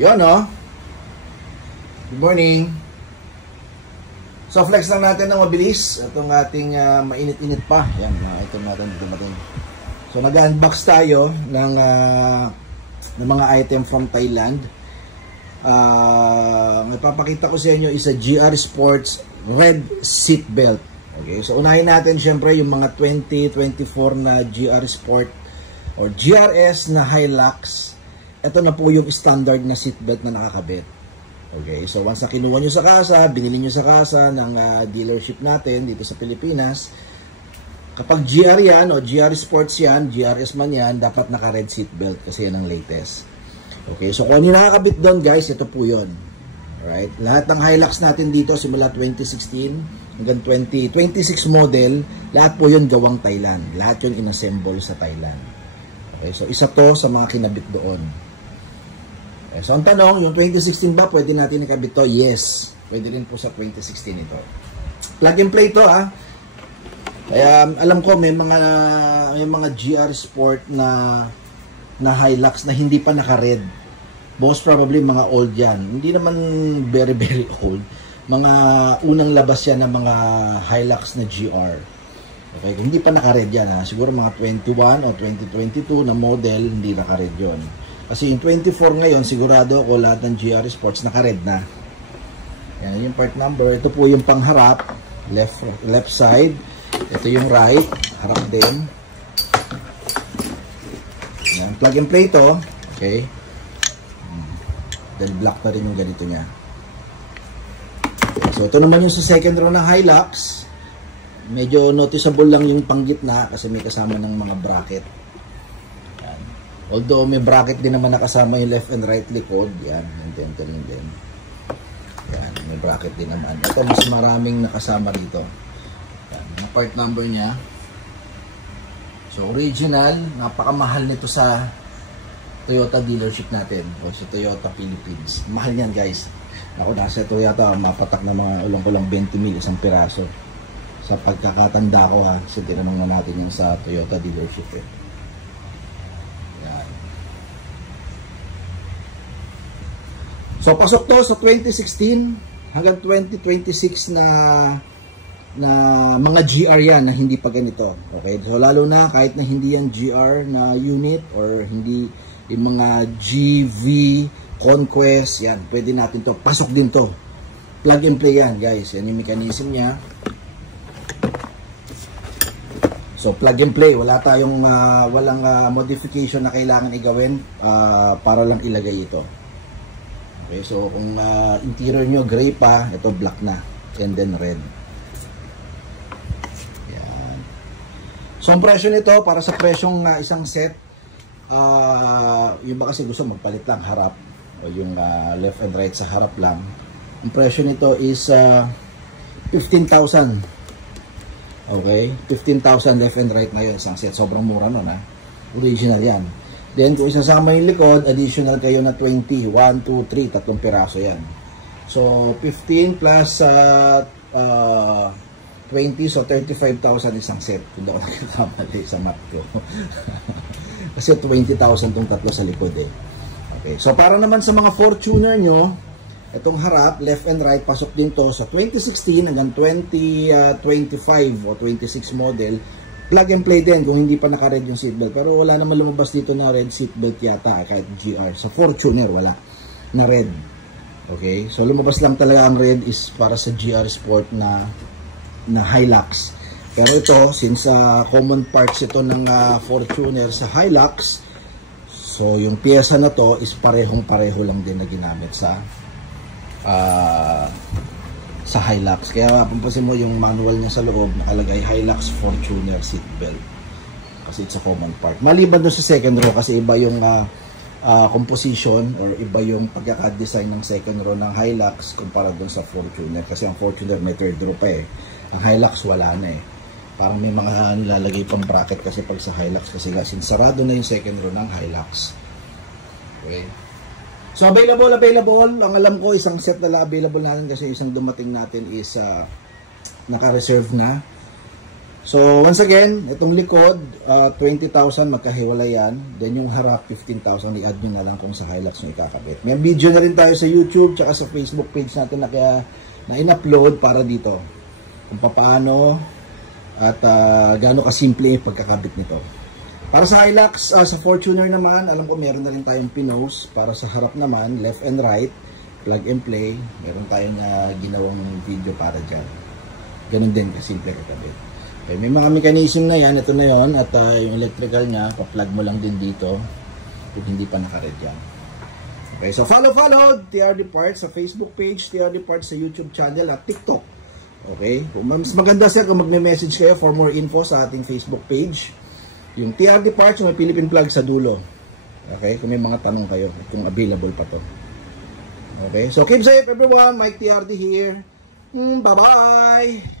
Yun, no? Good morning. So, flex lang natin ng mabilis. Itong ating mainit-init pa. Yan, item natin dumating. So, nag-unbox tayo ng mga item from Thailand. Ipapakita ko sa inyo is a GR Sports red seat belt. Okay, so unahin natin syempre yung mga 2024 na GR Sport or GRS na Hilux. Ito na po yung standard na seatbelt na nakakabit. Okay, so once na kinuha nyo sa kasa, binili nyo sa kasa ng dealership natin dito sa Pilipinas, kapag GR yan o GR Sports yan, GRS man yan, dapat naka-red seatbelt kasi yan ang latest. Okay, so kung ano yung nakakabit doon guys, ito po yun. Alright, lahat ng Hilux natin dito simula 2016 hanggang 2026 model, lahat po yun gawang Thailand. Lahat yun inassemble sa Thailand. Okay, so isa to sa mga kinabit doon. Okay, so ang tanong, yung 2016 ba pwede natin nakabit to? Yes, pwede rin po sa 2016 ito. Plug and play to Kaya alam ko may mga GR Sport na Hilux na hindi pa naka-red. Most probably mga old yan. Hindi naman very very old. Mga unang labas yan ng mga Hilux na GR. Okay, kung hindi pa naka-red yan siguro mga 21 o 2022 na model, hindi naka-red yun. Kasi yung 24 ngayon, sigurado ako lahat ng GR Sports naka-red na. Yan yung part number. Ito po yung pangharap, left side. Ito yung right, harap din. Yan, plug and play to. Okay. Then black na rin yung ganito niya. So ito naman yung sa second row ng Hilux. Medyo noticeable lang yung panggitna kasi may kasama ng mga bracket. Yan. Although may bracket din naman nakasama yung left and right likod. Yan, yan. Yan, may bracket din naman. Ito mas maraming nakasama dito. Yan, yung part number niya. So original, napakamahal nito sa Toyota dealership natin o sa Toyota Philippines. Mahal yan guys. Ako nasa Toyota, mapatak na mga ulang-ulang 20 mil isang piraso. Sa pagkakatanda ko so tinanong na natin yung sa Toyota dealership Yan. So pasok to sa 2016 hanggang 2026 na mga GR yan na hindi pa ganito. Okay? So lalo na kahit na hindi yan GR na unit or hindi yung mga GV Conquest, yan, pwede natin to. Pasok din to. Plug and play yan guys. Yan yung mechanism niya. So plug and play, wala tayong walang modification na kailangan igawin para lang ilagay ito. Okay, so kung interior nyo gray pa, ito black na and then red. Yan. So ang presyo nito para sa presyong isang set, yung ba kasi gusto magpalit lang harap o yung left and right sa harap lang. Ang presyo nito is 15,000. Okay, 15,000 left and right ngayon isang set. Sobrang mura nun Original yan. Then kung isasama yung likod, additional kayo na 20. 1, 2, 3, tatlong piraso yan. So 15 plus 20, so 35,000 isang set. Kung daw nagkakamali sa math ko. Kasi 20,000 tong tatlo sa likod Okay, so para naman sa mga Fortuner nyo, itong harap, left and right, pasok din to sa 2016 hanggang 2025 o 26 model. Plug and play din kung hindi pa naka-red yung seatbelt. Pero wala naman lumabas dito na red seatbelt yata kahit GR. Sa Fortuner wala na red. Okay, so lumabas lang talaga ang red is para sa GR Sport na Hilux. Pero ito, since common parts ito ng Fortuner sa Hilux, so yung pyesa na to is parehong-pareho lang din na ginamit sa Hilux. Kaya pampasin mo yung manual niya sa loob, nakalagay Hilux Fortuner seatbelt. Kasi it's a common part. Maliban doon sa second row kasi iba yung composition or iba yung pagkaka-design ng second row ng Hilux kumpara doon sa Fortuner. Kasi ang Fortuner may third row pa Ang Hilux wala na Parang may mga nilalagay pang bracket kasi pag sa Hilux kasi sarado na yung second row ng Hilux. Okay. So available. Ang alam ko isang set na available natin kasi isang dumating natin is naka-reserve na. So, once again, itong likod, 20,000 magkahiwalay yan. Then, yung harap, 15,000. I-add nyo na lang kung sa Hilux nyo ikakabit. May video na rin tayo sa YouTube tsaka sa Facebook page natin na in-upload para dito. Kung paano at gaano kasimple yung pagkakabit nito. Para sa Hilux, sa Fortuner naman, alam ko meron na rin tayong pinos. Para sa harap naman, left and right, plug and play. Meron tayong ginawang video para dyan. Ganun din kasimple kakabit. Okay, may mga mechanism na yan, ito na yon at yung electrical nya, pa-plug mo lang din dito kung hindi pa naka-red yan. Okay, so follow TRD Parts sa Facebook page, TRD Parts sa YouTube channel at TikTok. Okay, mas maganda sir kung magme-message kayo for more info sa ating Facebook page. Yung TRD Parts, may Philippine plug sa dulo. Okay, kung may mga tanong kayo kung available pa to. Okay, so keep safe everyone, Mike TRD here. Bye-bye!